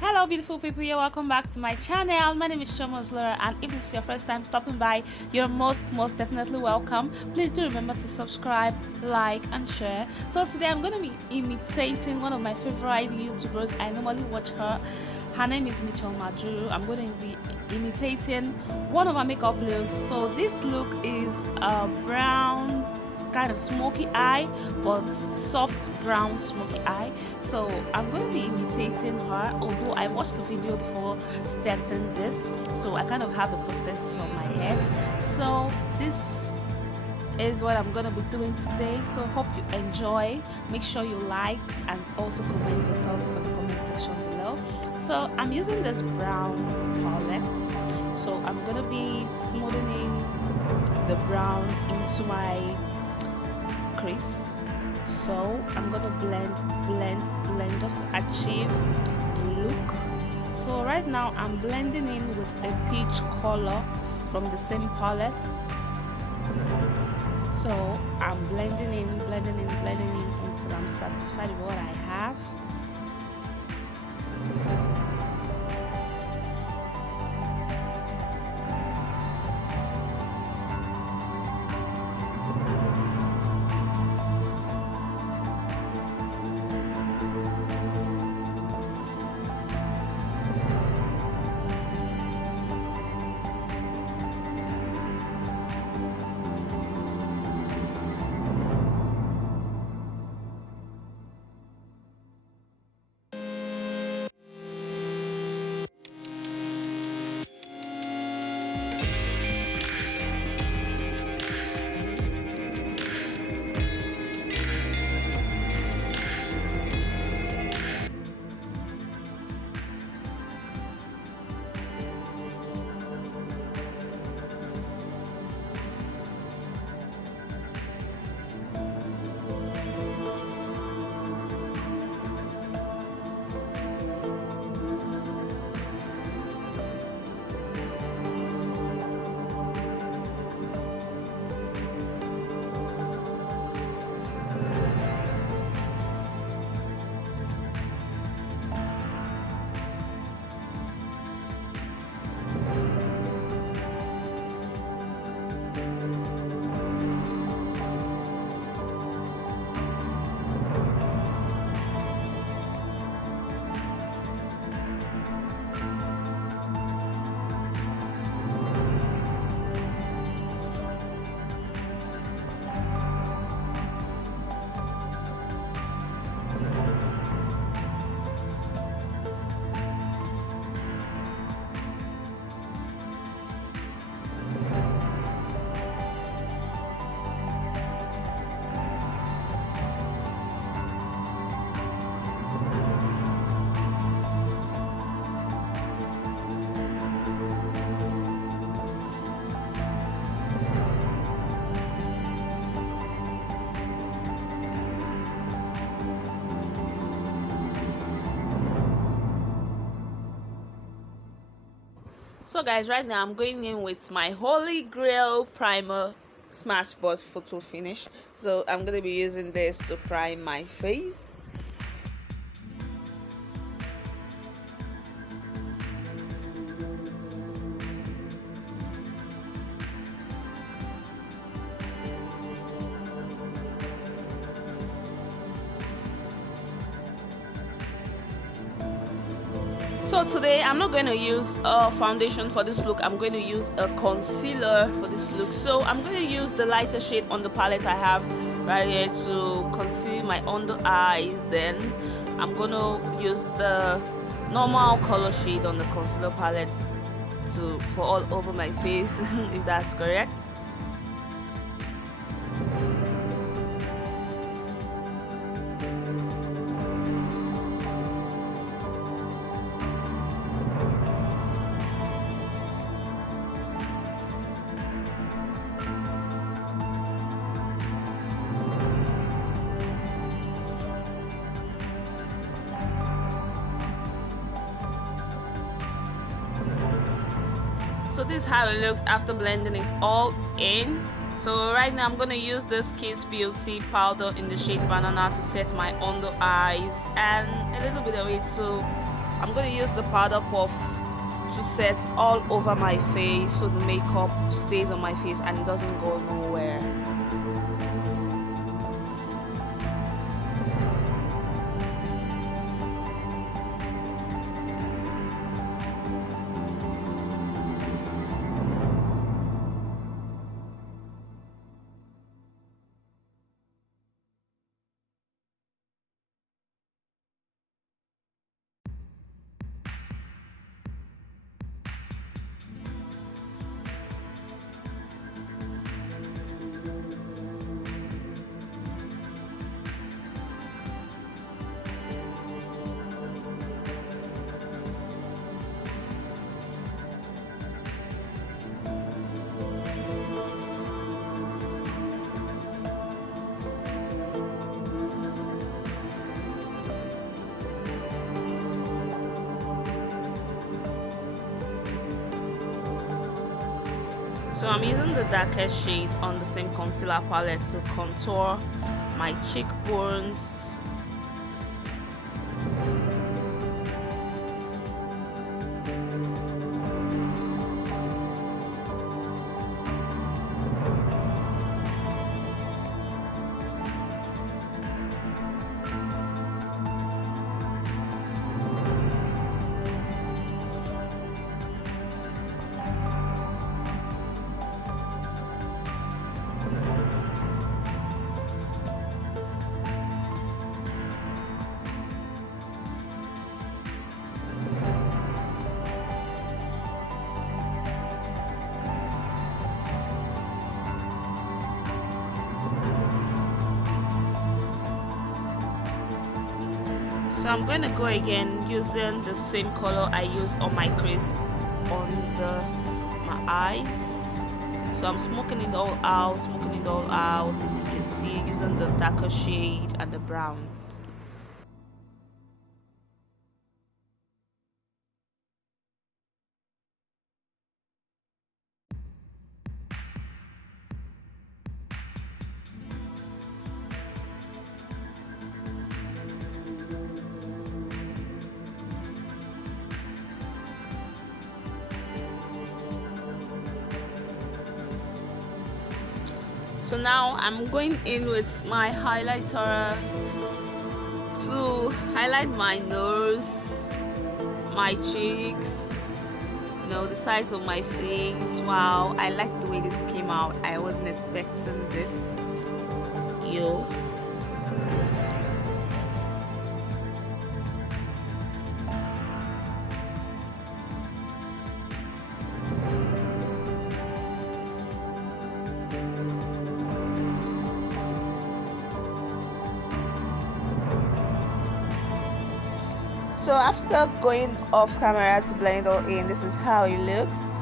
Hello beautiful people, you're welcome back to my channel. My name is Chioma Ozulorah, and if this is your first time stopping by, you're most definitely welcome. Please do remember to subscribe, like and share. So today I'm going to be imitating one of my favorite YouTubers. I normally watch her. Her name is Majuru. I'm going to be imitating one of her makeup looks. So this look is a brown kind of smoky eye, but soft brown smoky eye. So I'm going to be imitating her, although I watched the video before starting this, so I kind of have the process on my head. So this is what I'm gonna be doing today. So hope you enjoy. Make sure you like and also comment your thoughts on the comment section below. So I'm using this brown palette, so I'm gonna be smoothing the brown into my crease. So I'm gonna blend just to achieve the look. So right now I'm blending in with a peach color from the same palette. So I'm blending in until I'm satisfied with what I have. So guys, right now I'm going in with my Holy Grail primer Smashbox photo finish. So I'm going to be using this to prime my face. So today I'm not going to use a foundation for this look. I'm going to use a concealer for this look. So I'm going to use the lighter shade on the palette I have right here to conceal my under eyes. Then I'm going to use the normal color shade on the concealer palette for all over my face, if that's correct. So this is how it looks after blending it all in. So right now I'm going to use this Kiss Beauty powder in the shade Banana to set my under eyes and a little bit of it to I'm going to use the powder puff to set all over my face so the makeup stays on my face and it doesn't go nowhere. So I'm using the darkest shade on the same concealer palette to contour my cheekbones. So I'm going to go again using the same color I used on my crease on my eyes. So I'm smoking it all out, as you can see, using the darker shade and the brown. So now I'm going in with my highlighter to highlight my nose, my cheeks, the sides of my face. Wow, I like the way this came out. I wasn't expecting this. Yo. So after going off camera to blend it all in, this is how it looks.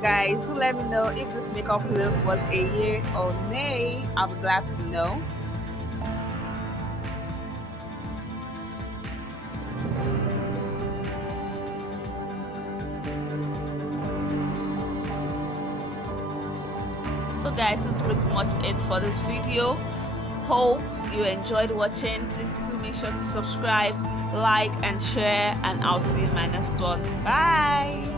Guys, do let me know if this makeup look was a year or nay. I'll be glad to know. So guys, this is pretty much it for this video. Hope you enjoyed watching. Please do make sure to subscribe, like and share, and I'll see you in my next one. Bye.